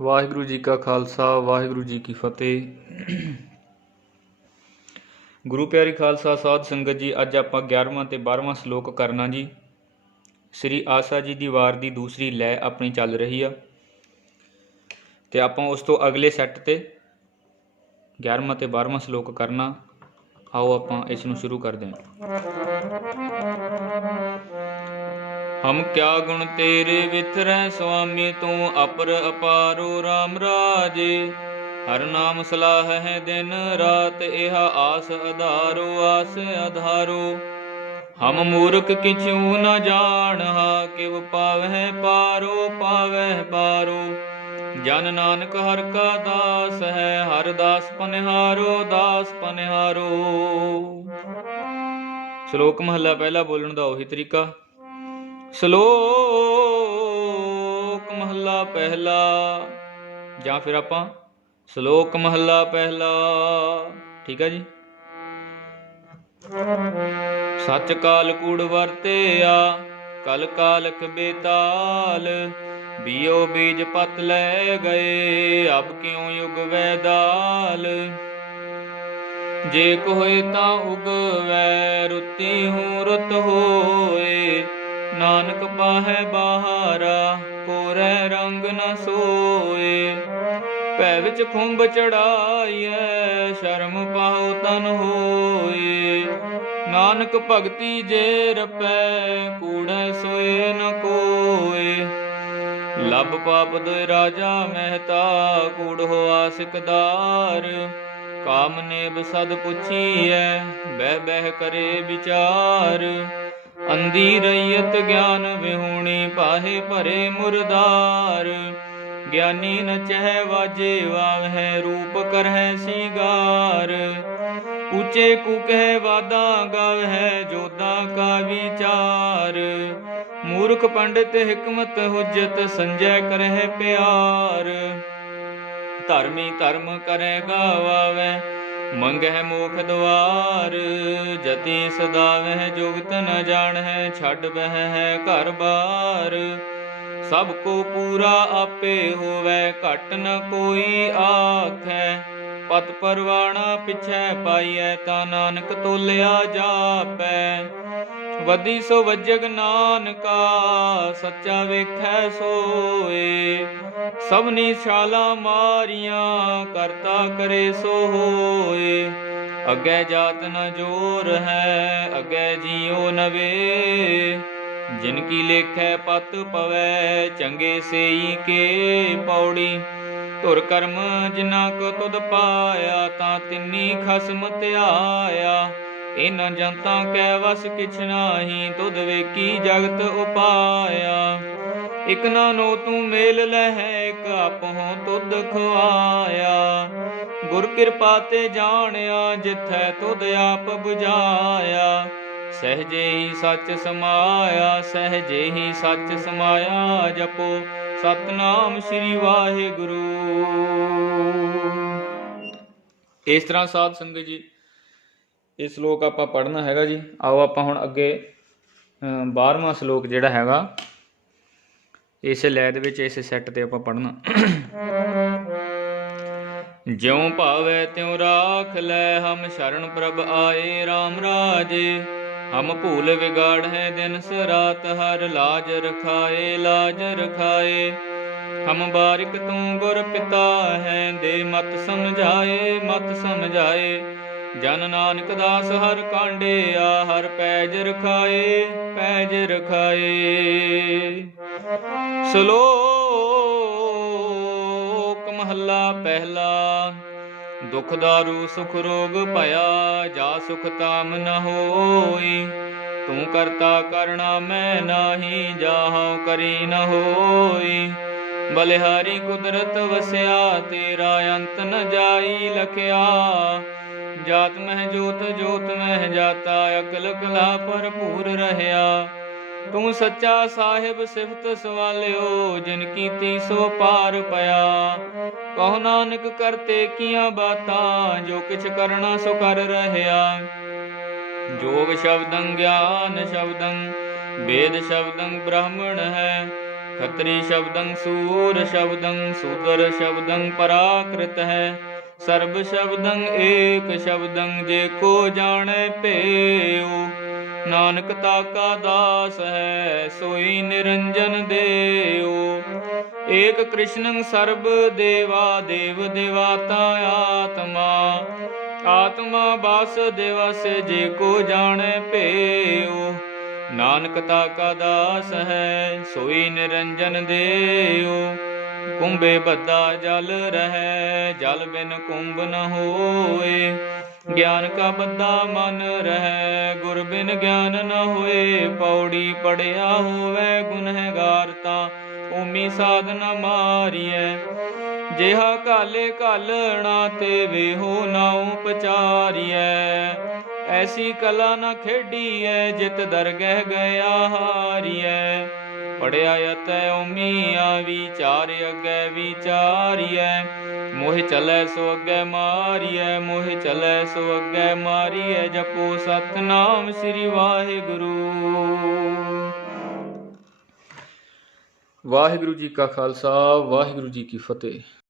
ਵਾਹਿਗੁਰੂ ਜੀ ਕਾ ਖਾਲਸਾ, ਵਾਹਿਗੁਰੂ ਜੀ ਕੀ ਫਤਿਹ। ਗੁਰੂ ਪਿਆਰੀ ਖਾਲਸਾ, ਸਾਧ ਸੰਗਤ ਜੀ, ਅੱਜ ਆਪਾਂ 11ਵਾਂ ਤੇ 12ਵਾਂ ਸ਼ਲੋਕ ਕਰਨਾ ਜੀ। ਸ੍ਰੀ ਆਸਾ ਜੀ ਦੀ ਵਾਰ ਦੀ ਦੂਸਰੀ ਲੈ ਆਪਣੀ ਚੱਲ ਰਹੀ ਆ। ਤੇ ਆਪਾਂ ਉਸ ਤੋਂ ਅਗਲੇ ਸੈੱਟ ਤੇ 11ਵਾਂ ਤੇ 12ਵਾਂ ਸ਼ਲੋਕ ਕਰਨਾ। ਆਓ ਆਪਾਂ ਇਸ ਨੂੰ ਸ਼ੁਰੂ ਕਰਦੇ ਹਾਂ। ਹਮ ਕਿਆ ਗੁਣ ਤੇਰੇ ਵਿਥਰੈ ਸੁਆਮੀ, ਤੂੰ ਅਪਰ ਅਪਾਰੋ RAM ਰਾਜੇ। ਹਰ ਨਾਮ ਸਲਾਹ ਹੈ ਦਿਨ ਰਾਤ ਇਹ ਆਸ ਆਧਾਰੋ ਆਸ ਆਧਾਰੋ ਹਮ ਮੂਰਖ ਕਿਛੂ ਨ ਜਾਣਹਾ, ਕਿਵ ਪਾਵਹਿ ਪਾਰੋ ਪਾਵਹਿ ਪਾਰੋ। ਜਨ ਨਾਨਕ ਹਰ ਕਾ ਦਾਸ ਹੈ, ਹਰ ਦਾਸ ਪਨਿਹਾਰੋ ਦਾਸ ਪਨਿਹਾਰੋ। ਸ਼ਲੋਕ ਮਹੱਲਾ ਪਹਿਲਾ ਬੋਲਣ ਦਾ ਉਹੀ ਤਰੀਕਾ। ਸ਼ਲੋਕ ਮਹੱਲਾ ਪਹਿਲਾ ਜਾਂ ਫਿਰ ਆਪਾਂ ਸ਼ਲੋਕ ਮਹੱਲਾ ਪਹਿਲਾ, ਠੀਕ ਹੈ ਜੀ? ਸੱਚ ਕਾਲ ਕੂੜ ਵਰਤਿਆ, ਕਲ ਕਾਲਕ ਬੇਤਾਲ, ਬੀਓ ਬੀਜ ਪਤ ਲੈ ਗਏ, ਅਬ ਕਿਉ ਯੁਗ ਵੈਦਾਲ? ਜੇ ਕੋਏ ਤਾਂ ਉਗਵੈ, ਰੁੱਤੀ ਹੂੰ ਰੁੱਤ ਹੋਏ ਨਾਨਕ ਪਾਹੈ ਬਾਹਰਾ, ਕੋਰੈ ਰੰਗ ਨ ਸੋਏ। ਭੈ ਵਿੱਚ ਖੁੰਬ ਚੜਾਈਐ, ਸ਼ਰਮ ਪਾਉ ਤਨ ਹੋਏ। ਨਾਨਕ ਭਗਤੀ ਜੇ ਰਪੈ, ਕੂੜੈ ਸੋਏ ਨ ਕੋਏ। ਲੱਭ ਪਾਪ ਦੋਇ ਰਾਜਾ ਮਹਿਤਾ, ਕੂੜ ਹੋਆ ਸਿਕਦਾਰ ਕਾਮ ਨੇਬ ਸਦ ਪੁੱਛੀਐ, ਬਹਿ ਬਹਿ ਕਰੇ ਵਿਚਾਰ। ਅੰਦੀ ਰਈਅਤ ਗਿਆਨ ਵਿਹੂਣੀ ਪਾਹੇ ਭਰੇ ਮੁਰਦਾਰ। ਗਿਆਨੀ ਨ ਚਹਿ ਵਾਜੇ ਵਾਵਹਿ ਰੂਪ ਕਰਹਿ ਸੀਗਾਰ। ਉੱਚੇ ਕੁਕਹਿ ਵਾਦਾ ਗਾਵਹਿ ਜੋਦਾ ਕਾ ਵਿਚਾਰ। ਮੂਰਖ ਪੰਡਿਤ ਹਕਮਤ ਹੁਜਤ, ਸੰਜੈ ਕਰਹਿ ਪਿਆਰ। ਧਰਮੀ ਧਰਮ ਕਰੈ ਗਾਵਾਵੈ ਮੰਗਹਿ ਮੋਖ ਦਵਾਰ, ਜਤੀ ਸਦਾਵਹਿ ਜੁਗਤ ਨ ਜਾਣਹਿ, ਛੱਡ ਬਹਿ ਹੈ ਘਰ ਬਾਰ। ਸਭ ਕੋ ਪੂਰਾ ਆਪੇ ਹੋਵੈ, ਘਟ ਨ ਕੋਈ ਆਖੈ। ਪਤ ਪਰਵਾਣਾ ਪਿਛੈ ਪਾਈਐ, ਤਾ ਨਾਨਕ ਤੋਲਿਆ ਜਾਪੈ। ਵਦੀ ਸੋ ਵਜਗ ਨਾਨਕਾ, ਸੱਚਾ ਵੇਖੈ ਸੋਏ। ਸਭਨੀ ਛਾਲਾ ਮਾਰੀਆਂ, ਕਰਤਾ ਕਰੇ ਸੋ ਹੋਏ। ਅੱਗੇ ਜਾਤ ਨ ਜੋਰ ਹੈ, ਅੱਗੇ ਜੀਉ ਨਵੇ ਜਿਨ ਕੀ ਲੇਖੈ ਪਤ ਪਵੈ, ਚੰਗੇ ਸੇਈ ਕੇ ਪੌੜੀ। ਧੁਰ ਕਰਮ ਜਿਨਾ ਕੋ ਤੁਧ ਪਾਇਆ, ਤਾਂ ਤਿੰਨੀ ਖਸਮ ਧਿਆਇਆ। ਇਨਾਂ ਜਨਤਾ ਕੈ ਵਸ ਕਿਛ ਨਾਹੀ, ਤੁਧ ਵੇਖੀ ਜਗਤ ਉਪਾਇਆ। ਇਕ ਨਾਨੋ ਤੂੰ ਮੇਲ ਲਹਿ ਆਪਹੁ ਤੁਧ ਖਵਾਇਆ ਗੁਰ ਕਿਰਪਾ ਤੇ ਜਾਣਿਆ, ਜਿਥੈ ਤੁਧ ਆਪ 부ਝਾਇਆ ਸਹਜੇ ਹੀ ਸੱਚ ਸਮਾਇਆ, ਸਹਜੇ ਹੀ ਸੱਚ ਸਮਾਇਆ ਜਪੋ। ਸਤਨਾਮ ਸ੍ਰੀ ਵਾਹਿਗੁਰੂ। ਇਸ ਤਰ੍ਹਾਂ ਸਾਧ ਸੰਗਤ ਜੀ, ਇਹ ਸ਼ਲੋਕ ਆਪਾਂ ਪੜ੍ਹਨਾ ਹੈਗਾ ਜੀ। ਆਓ ਆਪਾਂ ਹੁਣ ਅੱਗੇ 12ਵਾਂ ਸ਼ਲੋਕ ਜਿਹੜਾ ਹੈਗਾ ਇਸ ਲੈ ਦੇ ਵਿੱਚ ਇਸ ਸੈੱਟ ਤੇ ਆਪਾਂ ਪੜਨਾ ਜਿਉ ਭਾਵੈ ਤਿਉ ਰਾਖ ਲੈ ਹਮ ਸ਼ਰਨ ਪ੍ਰਭ ਆਏ RAM ਰਾਜੇ। ਹਮ ਭੂਲ ਵਿਗਾੜ ਹੈ ਦਿਨ ਸਰਾਤ ਹਰ ਲਾਜ ਰਖਾਏ ਲਾਜ ਰਖਾਏ। ਹਮ ਬਾਰਿਕ ਤੂੰ ਗੁਰ ਪਿਤਾ ਹੈ, ਦੇ ਮਤ ਸਮਝਾਏ ਮਤ ਸਮਝਾਏ। ਜਨ ਨਾਨਕ ਦਾਸ ਹਰ ਕਾਂਡੇ ਆ ਹਰ ਪੈਜ ਰਖਾਏ ਪੈਜ ਰਖਾਏ। ਸ਼ਲੋਕ ਮਹੱਲਾ ਪਹਿਲਾ। ਦੁਖ ਦਾਰੂ, ਸੁਖ ਰੋਗ ਭਇਆ, ਜਾ ਸੁਖ ਤਾਮ ਨ ਹੋਈ। ਤੂੰ ਕਰਤਾ ਕਰਣਾ ਮੈਂ ਨਾਹੀ ਜਾਹਉ ਕਰੀ ਨ ਹੋਈ। ਬਲਿਹਾਰੀ ਕੁਦਰਤ ਵਸਿਆ, ਤੇਰਾ ਅੰਤ ਨ ਜਾਈ ਲਖਿਆ। ਜਾਤ ਮਹਿ ਜੋਤ ਜੋਤ ਮਹਿ ਜਾਤਾ, ਅਕਲ ਕਲਾ ਭਰਪੂਰ ਰਹਿਆ। ਤੂੰ ਸੱਚਾ ਸਾਹਿਬ ਸਿਫਤ ਸਵਾਲਿਓ, ਜਿਨ ਕੀਤੀ ਸੋ ਪਾਰ ਪਿਆ। ਕਹੋ ਨਾਨਕ ਕਰਤੇ ਕੀਆਂ ਬਾਤਾਂ, ਜੋ ਕਿਛ ਕਰਨਾ ਸੋ ਕਰ ਰਹਿਆ। ਜੋਗ ਸ਼ਬਦੰ ਗਿਆਨ ਸ਼ਬਦੰ, ਵੇਦ ਸ਼ਬਦੰ ਬ੍ਰਾਹਮਣ ਹੈ। ਖਤਰੀ ਸ਼ਬਦੰ ਸੂਰ ਸ਼ਬਦੰ ਸੂਦਰ ਸ਼ਬਦੰ ਪਰਾਕ੍ਰਿਤ ਹੈ। ਸਰਬ ਸ਼ਬਦੰ ਏਕ ਸ਼ਬਦੰ, ਜੇ ਕੋ ਜਾਣੈ ਭੇਉ। ਨਾਨਕ ਤਾ ਕਾ ਦਾਸ ਹੈ, ਸੋਈ ਨਿਰੰਜਨ ਦੇਉ। ਏਕ ਕ੍ਰਿਸ਼ਨੰ ਸਰਬ ਦੇਵਾ, ਦੇਵ ਦੇਵਾਤਾ ਆਤਮਾ। ਆਤਮਾ ਬਾਸ ਦਿਵਸ, ਜੇ ਕੋ ਜਾਣੈ ਭੇਉ। ਨਾਨਕ ਤਾਕਾ ਦਾਸ ਹੈ, ਸੋਈ ਨਿਰੰਜਨ ਦੇਓ ਕੁੰਭੇ ਬੱਦਾ ਜਲ ਰਹੈ, ਜਲ ਬਿਨ ਕੁੰਭ ਨ ਹੋਏ। ਗਿਆਨ ਕਾ ਬੱਦਾ ਮਨ ਰਹਿ, ਗੁਰ ਬਿਨ ਗਿਆਨ ਨ ਹੋਏ, ਪੌੜੀ ਪੜਿਆ ਹੋਵੇ ਗੁਨਹਗਾਰ ਤਾਂ ਉਮੀ ਸਾਧਨਾ ਮਾਰੀਐ। ਜਿਹਾ ਕਾਲੇ ਕਾਲਣਾ ਤੇ ਵੇਹੋ ਨਾਉ ਪਚਾਰੀਐ ਐਸੀ ਕਲਾ ਨ ਖੇਡੀਐ, ਜਿਤ ਦਰਗਹਿ ਗਿਆ ਹਾਰੀਐ। ਪੜਿਆ ਅਤੈ ਓਮੀਆ ਵਿਚਾਰ ਅੱਗੇ ਵਿਚਾਰੀਐ। ਮੋਹਿ ਚਲੈ ਸੋ ਅਗੈ ਮਾਰੀਐ, ਮੋਹਿ ਚਲੈ ਸੋ ਅਗੈ ਮਾਰੀਐ। ਜਪੋ ਸਤਨਾਮ ਸ੍ਰੀ ਵਾਹਿਗੁਰੂ। ਵਾਹਿਗੁਰੂ ਜੀ ਕਾ ਖਾਲਸਾ, ਵਾਹਿਗੁਰੂ ਜੀ ਕੀ ਫਤਿਹ।